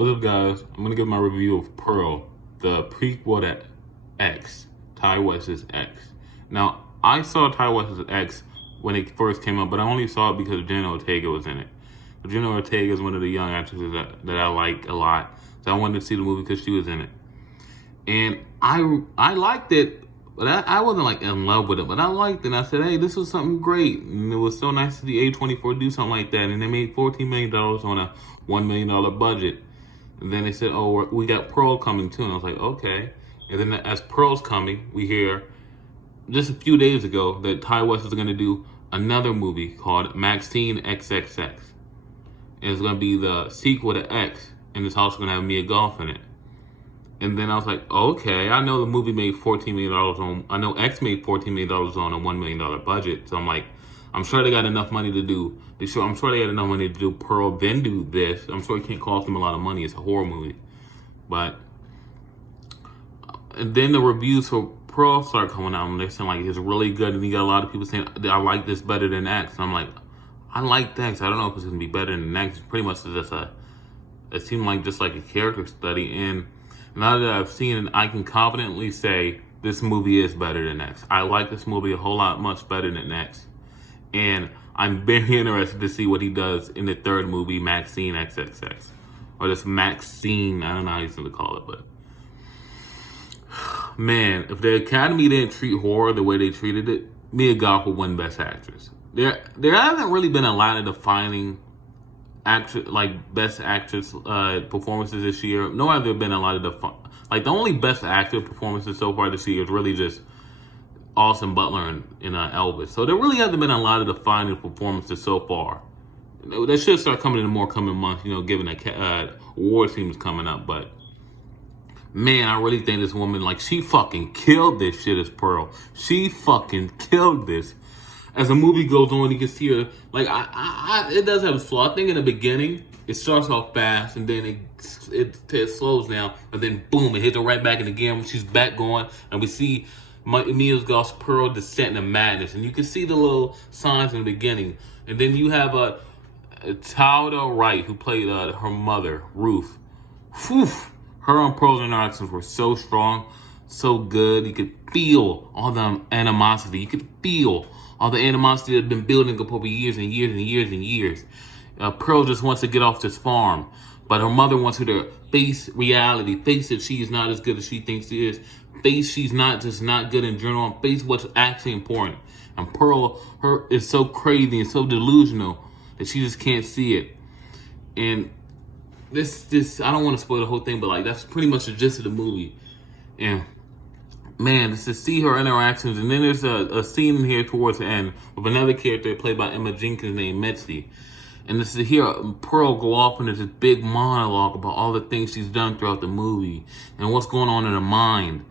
What's up, guys? I'm gonna give my review of Pearl, the prequel to X, Ty West's X. Now, I saw Ty West's X when it first came out, but I only saw it because Jenna Ortega was in it. Jenna Ortega is one of the young actresses that I like a lot, so I wanted to see the movie because she was in it. And I liked it, but I wasn't like in love with it, but I liked it. And I said, hey, this was something great. And it was so nice to see A24 do something like that. And they made $14 million on a $1 million budget. And then they said, oh, we got Pearl coming too. And I was like, okay. And then as Pearl's coming, we hear just a few days ago that Ty West is going to do another movie called Maxine XXX. And it's going to be the sequel to X. And it's also going to have Mia Goth in it. And then I was like, okay, I know the movie made $14 million on, I know X made $14 million on a $1 million budget. So I'm like, I'm sure they got enough money to do, I'm sure they got enough money to do Pearl, then do this. I'm sure it can't cost them a lot of money. It's a horror movie. But, and then the reviews for Pearl start coming out and they're saying like, it's really good. And you got a lot of people saying, I like this better than X. And I'm like, I like X. I don't know if it's going to be better than X. It's pretty much just it seemed like just like a character study. And now that I've seen it, I can confidently say this movie is better than X. I like this movie a whole lot much better than X. And I'm very interested to see what he does in the third movie, Maxine XXX. Or this Maxine, I don't know how he's going to call it, but man, if the Academy didn't treat horror the way they treated it, Mia Goth would win Best Actress. There haven't really been a lot of defining Best Actress performances this year. Nor have there been a lot of the only Best Actor performances so far this year is really just Austin Butler and Elvis. So there really hasn't been a lot of defining performances so far. That should start coming in the more coming months, given that award season's coming up. But man, I really think this woman, she fucking killed this shit as Pearl. She fucking killed this. As the movie goes on, you can see her, it does have a flaw. I think in the beginning, it starts off fast, and then it slows down, and then boom, it hits her right back in the gear when she's back going, and we see Mia Goth's Pearl descent into madness, and you can see the little signs in the beginning. And then you have a Talda Wright, who played her mother, Ruth. Whew. Her and Pearl's interactions were so strong, so good. You could feel all the animosity. You could feel all the animosity that had been building up over years and years and years and years. Pearl just wants to get off this farm, but her mother wants her to face reality, face that she is not as good as she thinks she is, face she's not good in general, and face what's actually important. And Pearl, is so crazy and so delusional that she just can't see it. And this I don't want to spoil the whole thing, but that's pretty much the gist of the movie. And man, just to see her interactions, and then there's a scene in here towards the end with another character played by Emma Jenkins named Mitzi. And just to hear Pearl go off into this big monologue about all the things she's done throughout the movie and what's going on in her mind.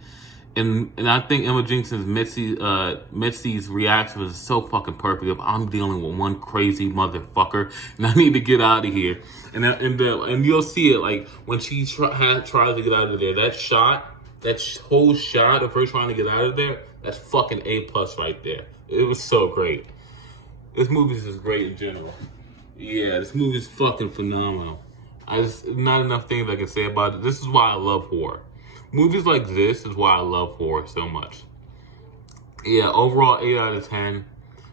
And I think Emma Jenkins' Mitzi's reaction was so fucking perfect. If I'm dealing with one crazy motherfucker and I need to get out of here. And you'll see it when she tries to get out of there. That whole shot of her trying to get out of there, that's fucking A+ right there. It was so great. This movie is just great in general. Yeah, this movie is fucking phenomenal. Not enough things I can say about it. This is why I love horror. Movies like this is why I love horror so much. Yeah, overall 8 out of 10.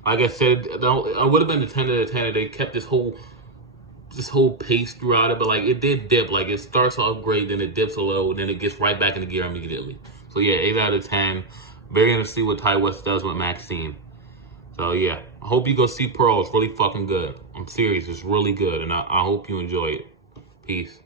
Like I said, I would have been a 10 out of 10 if they kept this whole pace throughout it, but it did dip. It starts off great, then it dips a little, then it gets right back in the gear immediately. So yeah, 8 out of 10. Very interested to see what Ty West does with Maxine. So yeah, I hope you go see Pearl. It's really fucking good. I'm serious, it's really good, and I hope you enjoy it. Peace.